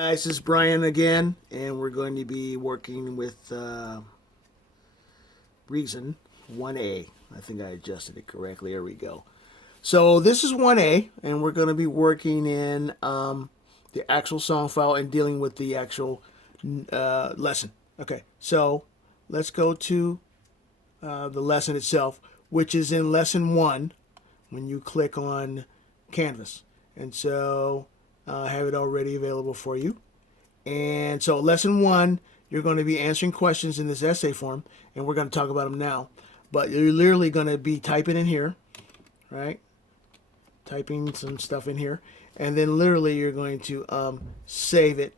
Guys, this is Brian again, and we're going to be working with Reason 1A. I think I adjusted it correctly. There we go. So this is 1A, and we're going to be working in the actual song file and dealing with the actual lesson. Okay, so let's go to the lesson itself, which is in lesson 1 when you click on Canvas. And so I have it already available for you. And so lesson 1, you're going to be answering questions in this essay form, and we're going to talk about them now. But you're literally going to be typing in here, right? Typing some stuff in here. And then literally you're going to save it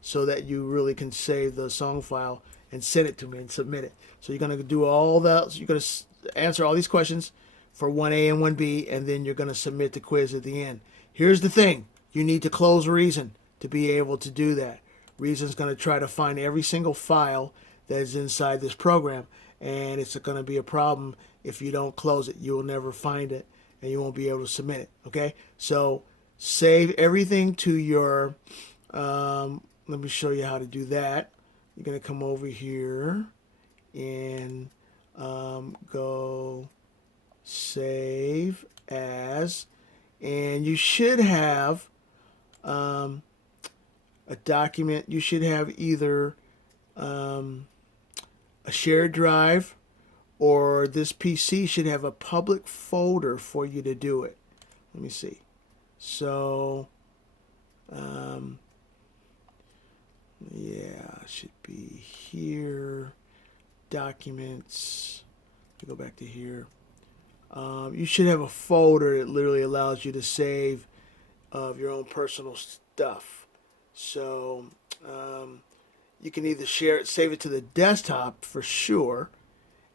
so that you really can save the song file and send it to me and submit it. So you're going to do all that. So you're going to answer all these questions for 1A and 1B, and then you're going to submit the quiz at the end. Here's the thing. You need to close Reason to be able to do that. Reason's going to try to find every single file that is inside this program, and it's going to be a problem if you don't close it. You will never find it, and you won't be able to submit it. Okay? So save everything to your, let me show you how to do that. You're going to come over here and go save as, and you should have a document. You should have either a shared drive, or this PC should have a public folder for you to do it. Let me see. So yeah, it should be here, documents. Let me go back to here. You should have a folder that literally allows you to save of your own personal stuff. So you can either share it, save it to the desktop for sure,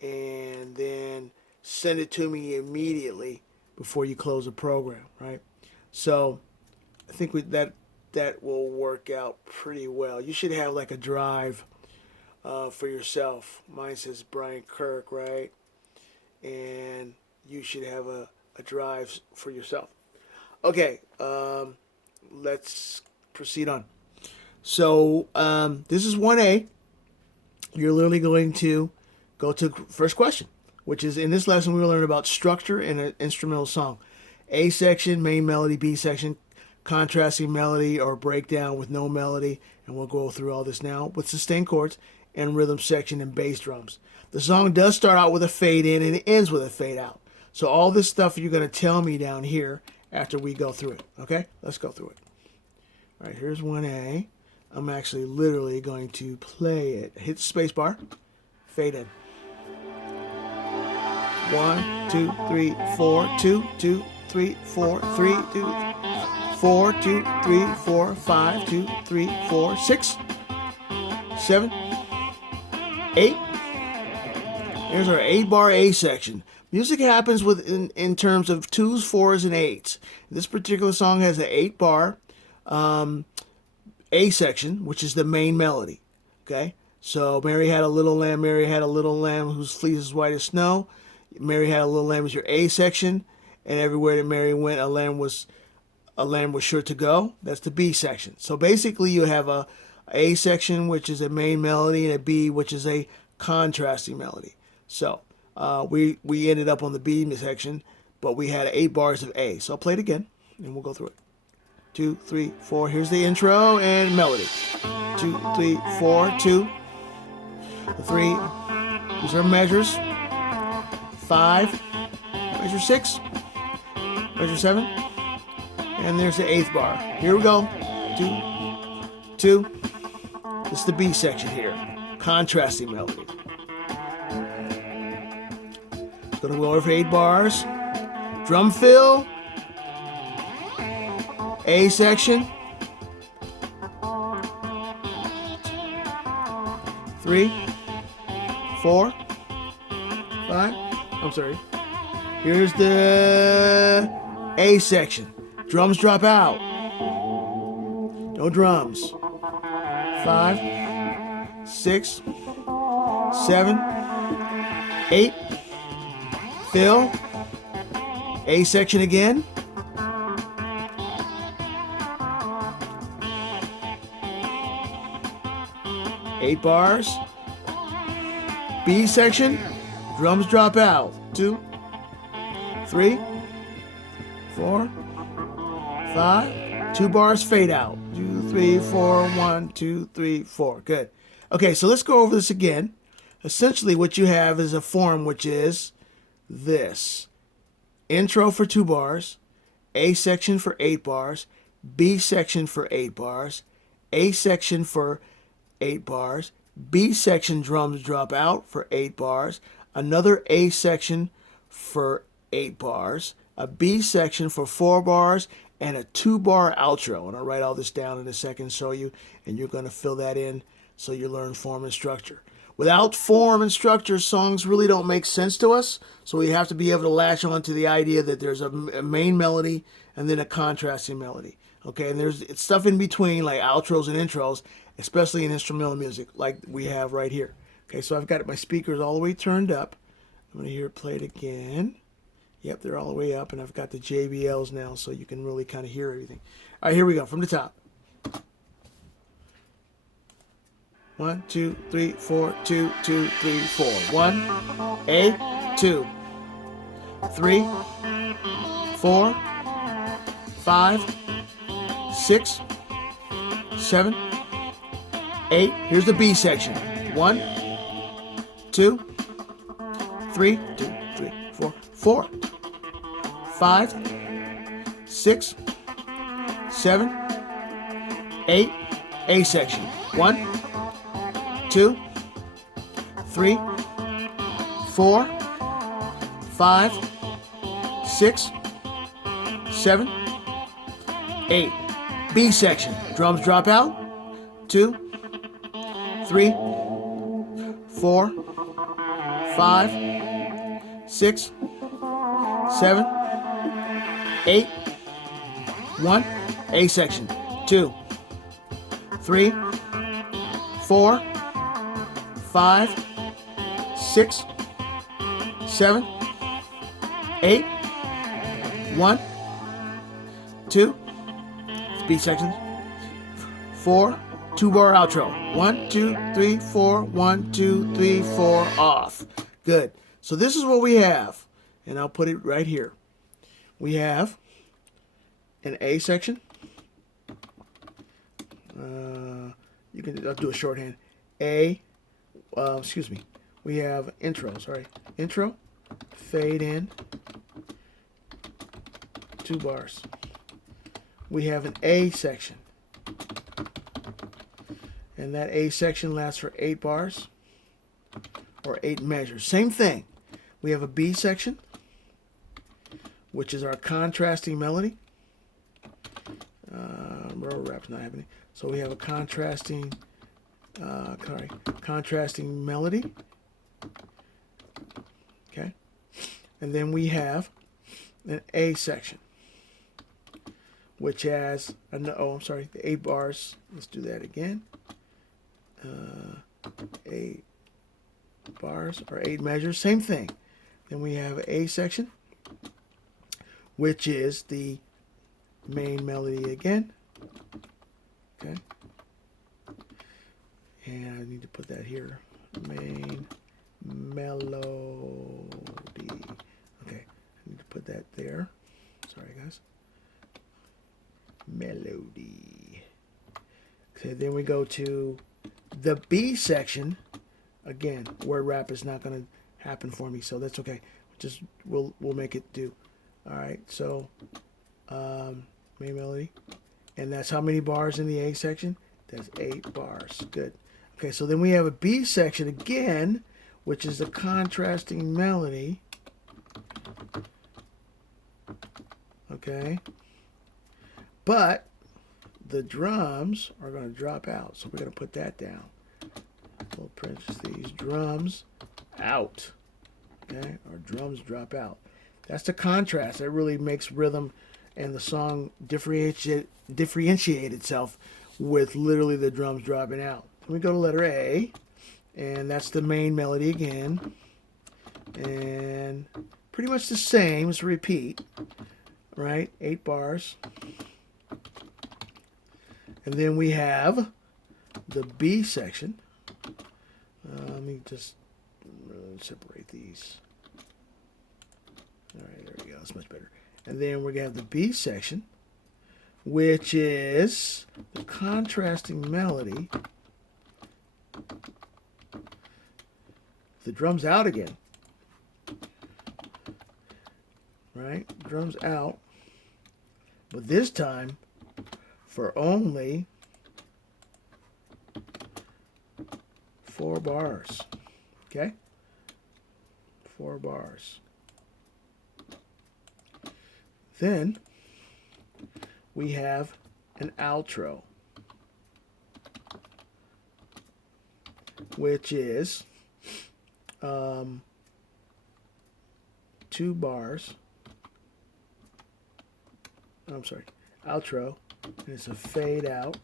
and then send it to me immediately before you close the program, right? So I think that will work out pretty well. You should have like a drive for yourself. Mine says Brian Kirk, right? And you should have a drive for yourself. Okay, let's proceed on. So this is 1A. You're literally going to go to first question, which is in this lesson we will learn about structure in an instrumental song. A section, main melody. B section, contrasting melody or breakdown with no melody. And we'll go through all this now with sustained chords and rhythm section and bass drums. The song does start out with a fade in and it ends with a fade out. So all this stuff you're going to tell me down here after we go through it. Okay? Let's go through it. All right, here's 1A. I'm actually literally going to play it. Hit the space bar. Fade in. 1, 2, 3, 4, 2, 2, 3, 4, 3, 2, 4, 2, 3, 4, 5, 2, 3, 4, 6, 7, 8. Here's our 8-bar A section. Music happens in terms of 2s, 4s, and 8s. This particular song has an 8-bar A section, which is the main melody. Okay? So Mary had a little lamb, Mary had a little lamb whose fleece is white as snow. Mary had a little lamb is your A section, and everywhere that Mary went, a lamb was sure to go. That's the B section. So basically you have a A section, which is a main melody, and a B, which is a contrasting melody. So we ended up on the B section, but we had 8 bars of A. So I'll play it again, and we'll go through it. 2, 3, 4. Here's the intro and melody. 2, 3, 4, 2, 3. These are measures. 5, measure 6, measure 7, and there's the 8th bar. Here we go. 2, 2. This is the B section here. Contrasting melody. It's going to go over for 8 bars. Drum fill. A section. 3, 4, 5. I'm sorry. Here's the A section. Drums drop out. No drums. 5, 6, 7, 8. Fill. A section again. 8 bars. B section, drums drop out. 2, 3, 4, 5. 2 bars fade out. 2, 3, 4. 1, 2, 3, 4. Good. Okay, so let's go over this again. Essentially, what you have is a form which is this: intro for 2 bars, A section for 8 bars, B section for 8 bars, A section for 8 bars, B section drums drop out for 8 bars, another A section for 8 bars, a B section for 4 bars, and a 2-bar outro. And I'll write all this down in a second and show you, and you're going to fill that in so you learn form and structure. Without form and structure, songs really don't make sense to us, so we have to be able to latch on to the idea that there's a main melody and then a contrasting melody. Okay, and there's stuff in between, like outros and intros, especially in instrumental music, like we have right here. Okay, so I've got my speakers all the way turned up. I'm going to hear it played again. Yep, they're all the way up, and I've got the JBLs now, so you can really kind of hear everything. All right, here we go, from the top. 1, 2, 3, 4, 2, 2, 3, 4. 1, A, 2, 3, 4, 5, 6, 7, 8. Here's the B section. 1, 2, 3, 2, 3, 4, 4, 5, 6, 7, 8. A section. 1, 2, 3, 4, 5, 6, 7, 8. B section. Drums drop out. 2, 3, 4, 5, 6, 7, 8. 1. A section. 2, 3, 4, 5, 6, 7, 8. 1, 2. B sections. 4. 2-bar outro. 1, 2, 3, 4. 1, 2, 3, 4. Off. Good. So this is what we have, and I'll put it right here. We have an A section. I'll do a shorthand. We have intro. Sorry, intro. Fade in. 2 bars. We have an A section, and that A section lasts for 8 bars or 8 measures. Same thing. We have a B section, which is our contrasting melody. Roll rap's not happening. So we have a contrasting melody. Okay. And then we have an A section, which has, the 8 bars. Let's do that again. 8 bars or 8 measures, same thing. Then we have an A section, which is the main melody again. Okay. And I need to put that here. Main melody. Okay. I need to put that there. Sorry, guys. Melody. Okay, then we go to the B section. Again, word rap is not going to happen for me, so that's okay. We'll make it do. All right, so main melody, and that's how many bars in the A section? That's 8 bars. Good. Okay, so then we have a B section again, which is a contrasting melody. Okay, but the drums are going to drop out, so we're going to put that down. We'll print these drums out. Okay, our drums drop out. That's the contrast. That really makes rhythm and the song differentiate itself with literally the drums dropping out. Then we go to letter A, and that's the main melody again. And pretty much the same as repeat, right? 8 bars. And then we have the B section, Let me just separate these. All right, there we go. That's much better. And then we're going to have the B section, which is the contrasting melody. The drums out again. Right? Drums out. But this time for only 4 bars. Okay? 4 bars. Then we have an outro, which is 2 bars. I'm sorry, outro, and it's a fade out,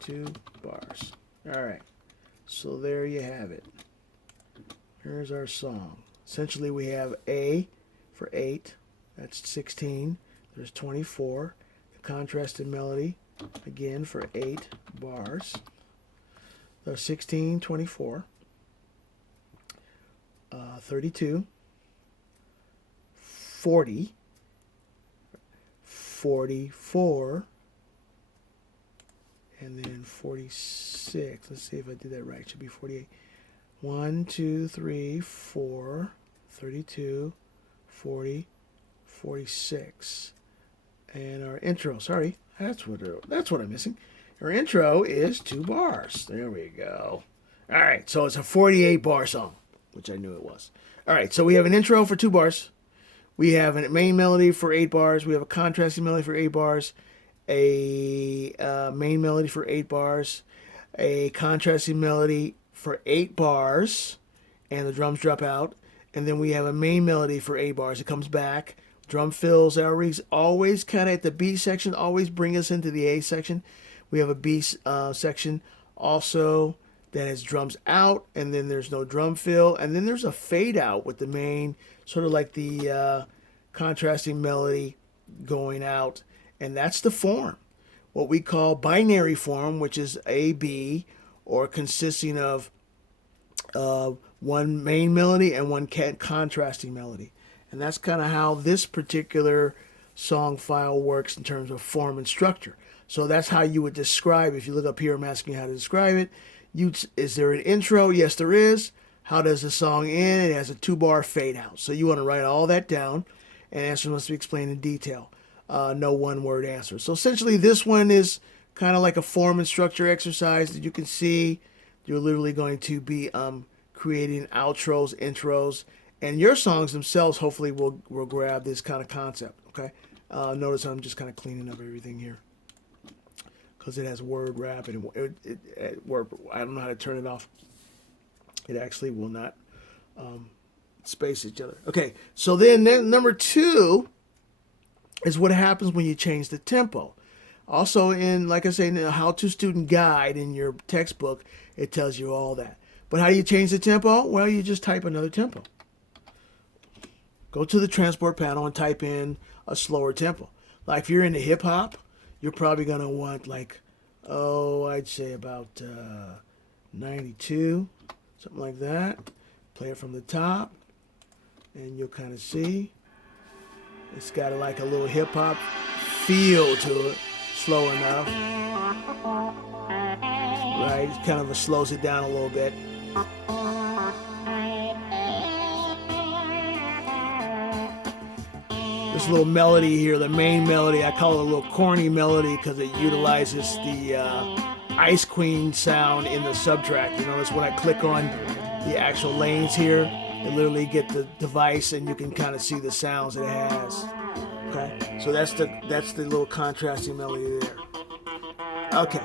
2 bars. All right, so there you have it. Here's our song. Essentially, we have A for 8. That's 16. There's 24. The contrasted melody, again, for 8 bars. There's 16, 24, 32, 40, 44, and then 46. Let's see if I did that right. It should be 48. 1, 2, 3, 4, 32, 40, 46. And our intro, sorry, that's what I'm missing. Our intro is 2 bars. There we go. All right, so it's a 48 bar song, which I knew it was. All right, so we have an intro for 2 bars. We have a main melody for 8 bars. We have a contrasting melody for 8 bars. A main melody for 8 bars. A contrasting melody for 8 bars. And the drums drop out. And then we have a main melody for 8 bars. It comes back. Drum fills always kind of at the B section, always bring us into the A section. We have a B section also that has drums out, and then there's no drum fill, and then there's a fade out with the main, sort of like the contrasting melody going out, and that's the form. What we call binary form, which is A-B, or consisting of one main melody and one contrasting melody. And that's kind of how this particular song file works in terms of form and structure. So that's how you would describe, if you look up here, I'm asking you how to describe it. Is there an intro? Yes, there is. How does the song end? It has a 2-bar fade out. So you want to write all that down, and answers must be explained in detail. No one-word answer. So essentially this one is kind of like a form and structure exercise that you can see. You're literally going to be creating outros, intros, and your songs themselves hopefully will grab this kind of concept, okay? Notice I'm just kind of cleaning up everything here because it has word wrap and word. I don't know how to turn it off. It actually will not space each other. Okay, so then number 2 is what happens when you change the tempo. Also, like I say, in the how-to student guide in your textbook, it tells you all that. But how do you change the tempo? Well, you just type another tempo. Go to the transport panel and type in a slower tempo. Like if you're into hip hop, you're probably going to want I'd say about 92, something like that. Play it from the top, and you'll kind of see. It's got like a little hip hop feel to it, slow enough. Right, it kind of slows it down a little bit. This little melody here, the main melody, I call it a little corny melody because it utilizes the Ice Queen sound in the subtrack. You notice when I click on the actual lanes here, I literally get the device and you can kind of see the sounds it has. Okay, so that's the little contrasting melody there. Okay.